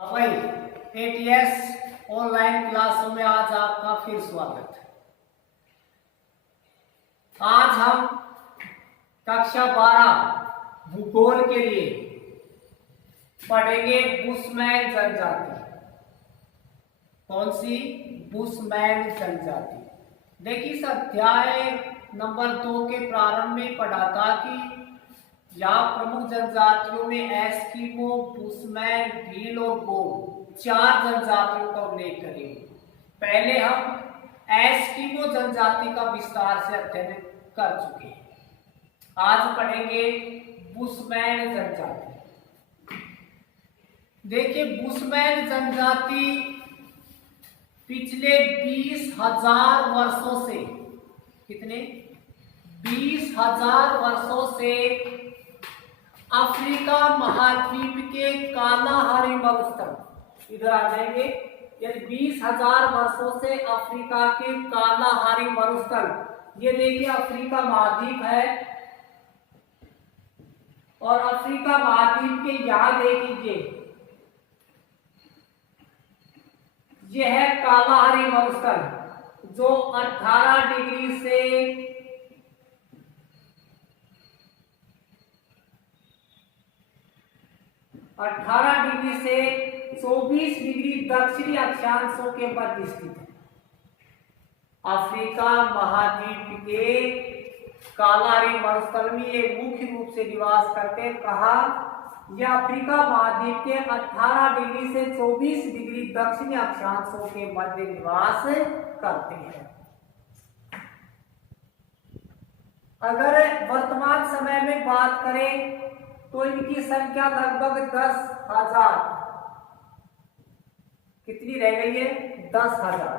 भाई ATS online क्लासों में आज आपका फिर स्वागत है। आज हम कक्षा 12 भूगोल के लिए पढ़ेंगे बुशमैन जनजाति। कौन सी? बुशमैन जनजाति। देखिए इस अध्याय नंबर 2 के प्रारंभ में पढ़ा था कि यहाँ प्रमुख जनजातियों में एस्किमो, बुशमैन, भील और गोंड 4 जनजातियों का उल्लेख करेंगे। पहले हम एस्किमो जनजाति का विस्तार से अध्ययन कर चुके हैं। आज पढ़ेंगे बुशमैन जनजाति। देखिए बुशमैन जनजाति पिछले 20,000 वर्षों से, कितने? 20,000 वर्षों से अफ्रीका महाद्वीप के कालाहारी मरुस्थल, इधर आ जाएंगे, यानी 20,000 वर्षों से अफ्रीका के कालाहारी मरुस्थल, ये देखिए अफ्रीका महाद्वीप है और अफ्रीका महाद्वीप के यहां देखिए ये है कालाहारी मरुस्थल जो 18 डिग्री से 24 डिग्री दक्षिणी अक्षांशों के मध्य स्थित है। अफ्रीका महाद्वीप के कालाहारी मरुस्थल में ये मुख्य रूप से निवास करते हैं। कहा? यह अफ्रीका महाद्वीप के 18 डिग्री से 24 डिग्री दक्षिणी अक्षांशों के मध्य निवास करते हैं। अगर वर्तमान समय में बात करें तो इनकी संख्या लगभग 10,000, कितनी रह गई है? 10,000।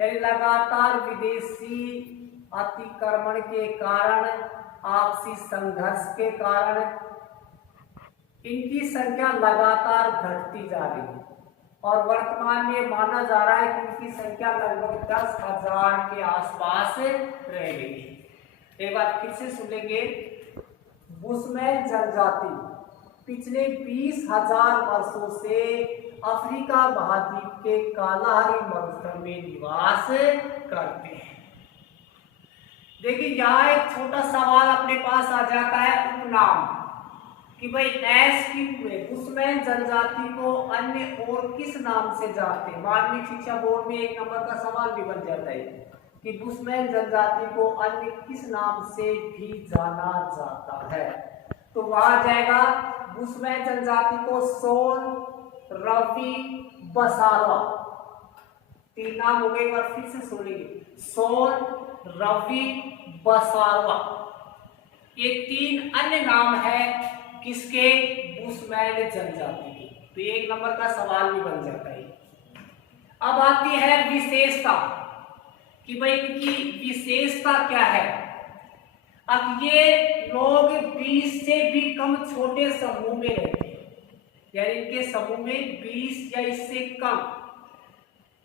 यानी लगातार विदेशी अतिक्रमण के कारण, आपसी संघर्ष के कारण इनकी संख्या लगातार घटती जा रही है और वर्तमान में माना जा रहा है कि इनकी संख्या लगभग 10,000 के आसपास रह गई है। एक बार फिर से सुन लेंगे। बुशमैन जनजाति पिछले 20,000 वर्षों से अफ्रीका महाद्वीप के कालाहारी मरुस्थल में निवास करते हैं। देखिए यहाँ एक छोटा सवाल अपने पास आ जाता है, उपनाम, कि भाई बुशमैन जनजाति को अन्य और किस नाम से जानते हैं। माध्यमिक शिक्षा बोर्ड में 1 नंबर का सवाल भी बन जाता है कि बुशमैन जनजाति को अन्य किस नाम से भी जाना जाता है। तो वहां जाएगा बुशमैन जनजाति को सोन, रवि, बसारवा, 3 नाम हो गए। एक बार फिर से सुनिए, सोन, रवि, बसारवा, ये 3 अन्य नाम है किसके? बुशमैन जनजाति के। तो 1 नंबर का सवाल भी बन जाता है। अब आती है विशेषता कि भाई इनकी विशेषता क्या है। अब ये लोग 20 से भी कम छोटे समूह में रहते हैं, यानी इनके समूह में 20 या इससे कम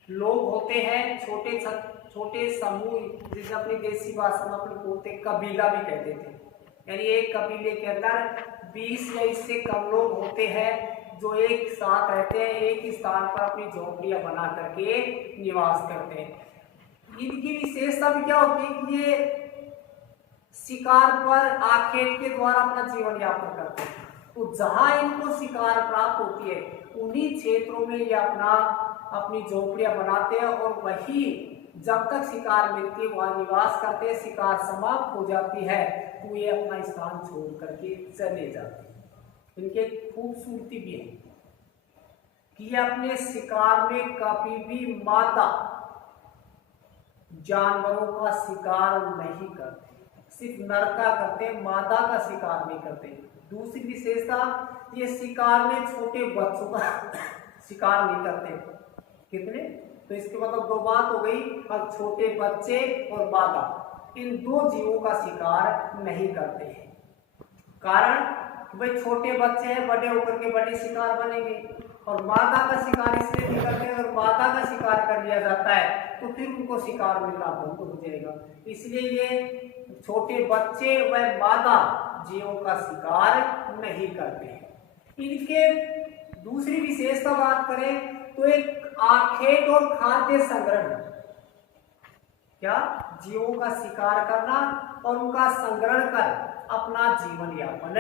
लोग होते हैं। छोटे समूह, जिसे अपनी देसी भाषा में अपने बोलते कबीला भी कहते थे, यानी एक कबीले के अंदर 20 या इससे कम लोग होते हैं जो एक साथ रहते हैं, एक स्थान पर अपनी झोपड़ियां बना करके निवास करते हैं। इनकी विशेषता भी क्या होती है कि ये शिकार पर आखेट के द्वारा अपना जीवन यापन करते हैं। तो जहां इनको शिकार प्राप्त होती है उन्हीं क्षेत्रों में ये अपनी झोपड़ियां बनाते हैं और वही जब तक शिकार मिलती है वहां निवास करते हैं। शिकार समाप्त हो जाती है तो ये अपना स्थान छोड़ करके चले जाते हैं। इनके खूबसूरती भी है कि ये अपने शिकार में कभी भी मादा जानवरों का शिकार नहीं करते, सिर्फ नर का करते, मादा का शिकार नहीं करते। दूसरी विशेषता, ये शिकार में छोटे बच्चों का शिकार नहीं करते। कितने? तो इसके मतलब 2 बात हो गई। अब छोटे बच्चे और मादा, इन 2 जीवों का शिकार नहीं करते हैं। कारण भाई छोटे बच्चे हैं, बड़े होकर के बड़े शिकार बनेंगे, और मादा का शिकार इसलिए नहीं करते। अगर मादा का शिकार कर लिया जाता है तो फिर उनको शिकार मिलना बंद हो जाएगा। इसलिए ये छोटे बच्चे व मादा जीवों का शिकार नहीं करते हैं। इनके दूसरी विशेषता बात करें तो एक आखेट और खाद्य संग्रहण, क्या जीवों का शिकार करना और उनका संग्रहण कर अपना जीवन यापन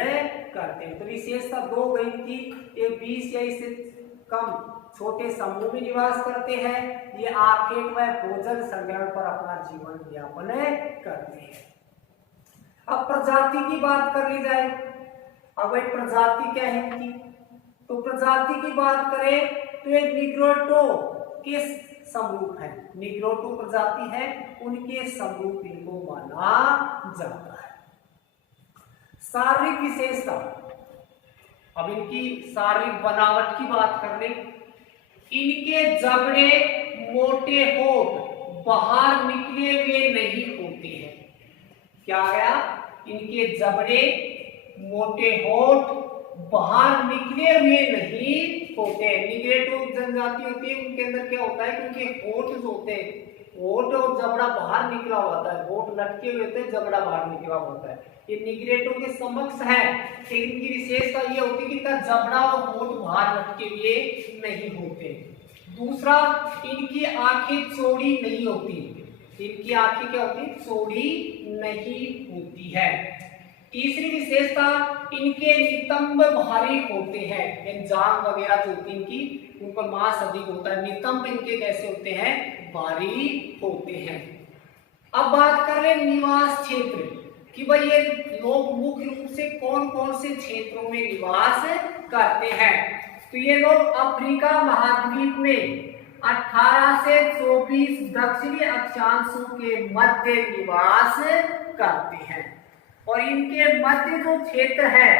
करते हैं। तो विशेषता दो गई थी, ये 20 या इससे कम छोटे समूह में निवास करते हैं, ये आखेट व भोजन संग्रहण पर अपना जीवन यापन करते हैं। अब प्रजाति की बात कर ली जाए। अब एक प्रजाति क्या है इनकी, तो प्रजाति की बात करें तो ये निग्रोटो के समूह है, निग्रोटो प्रजाति है, उनके समूह इनको माना जाता है। शारीरिक विशेषता, अब इनकी शारीरिक बनावट की बात कर ले, इनके जबड़े मोटे होठ बाहर निकले हुए नहीं होते हैं। क्या गया, इनके जबड़े मोटे होठ बाहर निकले हुए नहीं होते हैं। निग्रोटो जनजाति होती है, उनके अंदर क्या होता है कि उनके होठ जो होते हैं, होठ और जबड़ा बाहर निकला होता है, होठ लटके हुए होते हैं, जबड़ा बाहर निकला होता है। ये निग्रोटो के समक्ष है, इनकी विशेषता ये होती है कि इनका जबड़ा और होठ बाहर लटके हुए नहीं होते। दूसरा, इनकी आंखें चौड़ी नहीं होती, इनकी आंखें क्या होती है, चौड़ी नहीं होती है। तीसरी विशेषता, इनके नितंब भारी होते हैं, जांघ वगैरह जो होती है इनकी, उन पर मांस अधिक होता है, नितंब इनके कैसे होते हैं, भारी होते हैं। अब बात कर रहे निवास क्षेत्र कि भाई ये लोग मुख्य रूप से कौन कौन से क्षेत्रों में निवास करते हैं। तो ये लोग अफ्रीका महाद्वीप में 18 से 24 दक्षिणी अक्षांशों के मध्य निवास करते हैं, और इनके मध्य जो क्षेत्र है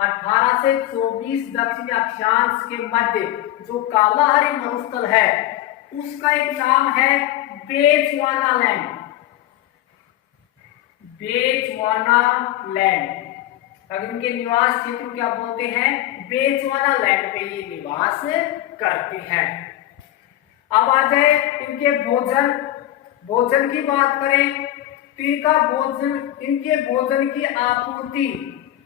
18 से 24 दक्षिणी अक्षांश के मध्य जो कालाहारी मरुस्थल है, उसका एक नाम है बेचवानालैंड, बेचवानालैंड। अगर इनके निवास क्षेत्र क्या बोलते हैं, बेचवानालैंड में ये निवास करते हैं। अब आ जाए इनके भोजन, भोजन की बात करें तो इनका भोजन, इनके भोजन की आपूर्ति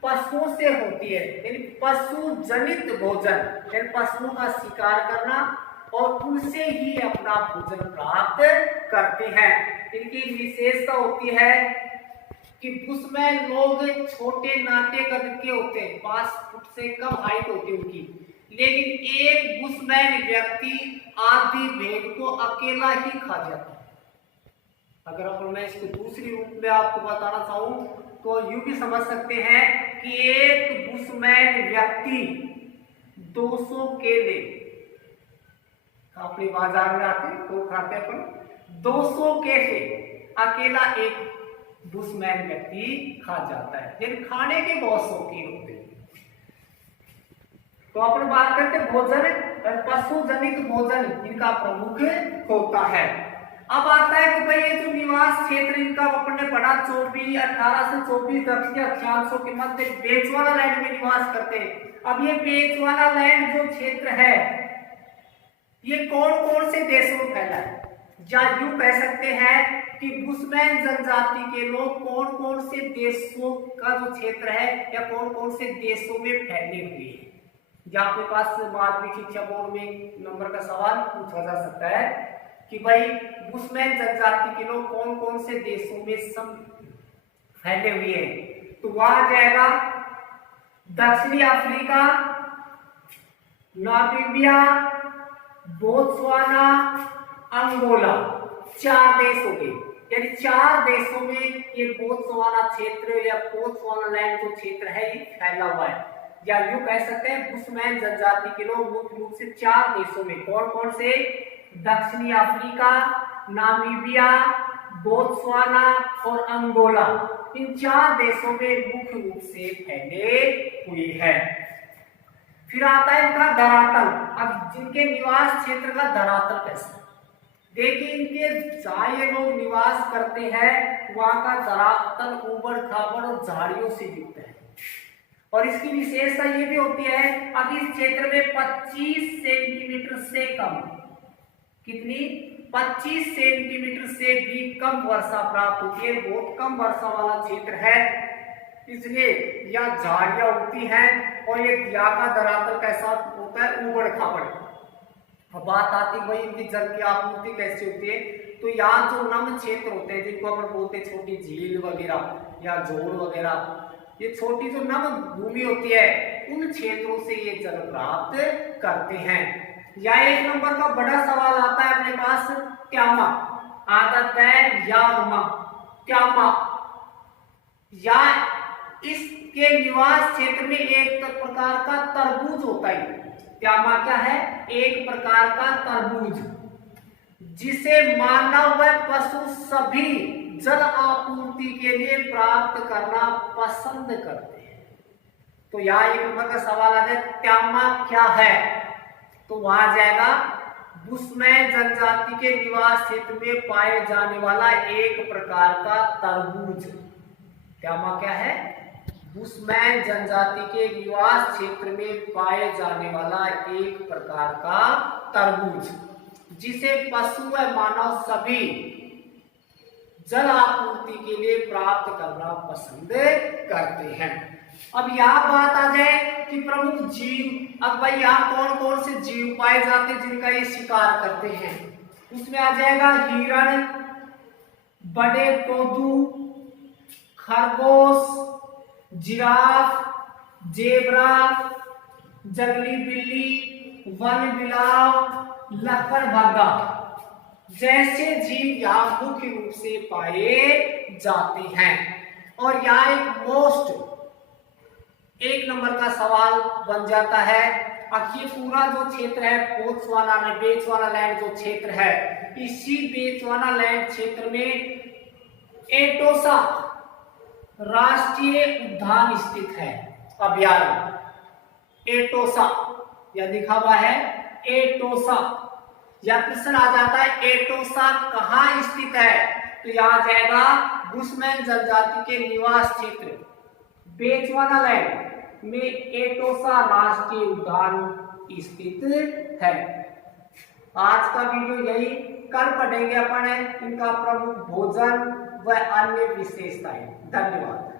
पशुओं से होती है, यानी पशु जनित भोजन, यानी पशुओं का शिकार करना और उनसे ही अपना भोजन प्राप्त करते हैं। इनकी विशेषता होती है कि बुशमैन लोग छोटे नाटे कद के होते हैं, 5 फुट से कम हाइट होती है उनकी, लेकिन एक बुशमैन व्यक्ति आधी भेड़ को अकेला ही खा जाता है। अगर अपन मैं इसको दूसरी रूप में आपको बताना चाहूं तो यूं भी समझ सकते हैं कि एक बुशमैन व्यक्ति 200 केले अपने बाजार में आते तो खाते अपन, 200 केले अकेला एक बुशमैन व्यक्ति खा जाता है, लेकिन खाने के बहुत शौकीन होते हैं। तो अपन बात करते भोजन, पशु जनित भोजन इनका प्रमुख होता है। अब आता है कि भाई ये जो निवास क्षेत्र इनका अपन ने पढ़ा 18 से 24 दक्षिणी अक्षांशों के मध्य बेचवानालैंड में निवास करते हैं। अब ये बेचवानालैंड जो क्षेत्र है ये कौन कौन से देशों में फैला है, या यूं कह सकते हैं कि बुशमैन जनजाति के लोग कौन कौन से देशों का जो क्षेत्र है या कौन कौन से देशों में फैले हुए हैं। या आपके पास माध्यमिक शिक्षा बोर्ड में नंबर का सवाल पूछा जा सकता है कि भाई बुशमैन जनजाति के लोग कौन कौन से देशों में फैले हुए हैं। तो वहां जाएगा दक्षिणी अफ्रीका, नामीबिया, बोत्सवाना, अंगोला, 4 देश हो गए, यानी 4 देशों में ये बोत्सवाना क्षेत्र या बोत्सवानालैंड जो क्षेत्र है ये फैला हुआ है। या यूं कह सकते हैं बुशमैन जनजाति के लोग मुख्य रूप से 4 देशों में, कौन कौन से, दक्षिणी अफ्रीका, नामीबिया, बोत्सवाना और अंगोला, इन 4 देशों में मुख्य रूप से फैले हुए हैं। फिर आता है इनका धरातल। अब जिनके निवास क्षेत्र का धरातल कैसा, देखिए इनके जहां ये लोग निवास करते हैं वहां का धरातल ऊबड़ खाबड़ और झाड़ियों से युक्त है, और इसकी विशेषता ये भी होती है अब इस क्षेत्र में 25 सेंटीमीटर से कम, कितनी, 25 सेंटीमीटर से भी कम वर्षा प्राप्त होती है। बहुत कम वर्षा वाला क्षेत्र है, इसलिए यह झाड़ियां उगती हैं और ये यहाँ का धरातल कैसा होता है ऊबड़ खाबड़। अब बात आती भाई इनकी जल की आपूर्ति कैसे होती है, तो यहाँ जो नम क्षेत्र होते हैं जिनको अपन बोलते हैं छोटी झील वगैरह या जोड़ वगैरह, ये छोटी जो नम भूमि होती है उन क्षेत्रों से ये जल प्राप्त करते हैं। या एक नंबर का बड़ा सवाल आता है अपने पास, ट्यामा, आदत है या ट्यामा, या इसके निवास क्षेत्र में एक प्रकार का तरबूज होता है। ट्यामा क्या है? एक प्रकार का तरबूज, जिसे मानव व पशु सभी जल आपूर्ति के लिए प्राप्त करना पसंद करते हैं। तो यहाँ एक नंबर का सवाल आ जाए, ट्यामा क्या है? तो वहां जाएगा बुशमैन जनजाति के निवास क्षेत्र में पाए जाने वाला एक प्रकार का तरबूज। ट्यामा क्या है? बुशमैन जनजाति के निवास क्षेत्र में पाए जाने वाला एक प्रकार का तरबूज, जिसे पशु व मानव सभी जल आपूर्ति के लिए प्राप्त करना पसंद करते हैं। अब यहाँ बात आ जाए कि प्रमुख जीव, अब भाई यहाँ कौन कौन से जीव पाए जाते हैं जिनका ये शिकार करते हैं, उसमें आ जाएगा हिरण, बड़े कोदू, खरगोश, जिराफ, जेबरा, जंगली बिल्ली, वन बिलाव, लकड़बग्गा जैसे जीव यहाँ मुख्य रूप से पाए जाते हैं। और यहाँ एक नंबर का सवाल बन जाता है, अब ये पूरा जो क्षेत्र है बेचवाना लैंड जो क्षेत्र है, इसी बेचवाना लैंड क्षेत्र में एटोसा राष्ट्रीय उद्यान स्थित है, अभयारण्य एटोसा, यह लिखा हुआ है एटोसा। या प्रश्न आ जाता है एटोसा कहाँ स्थित है, तो यहाँ जाएगा बुशमैन जनजाति के निवास क्षेत्र बेचवाना लैंड में एटोसा राष्ट्रीय उद्यान स्थित है। आज का वीडियो यही, कल पढ़ेंगे अपन इनका प्रमुख भोजन व अन्य विशेषताएं। धन्यवाद।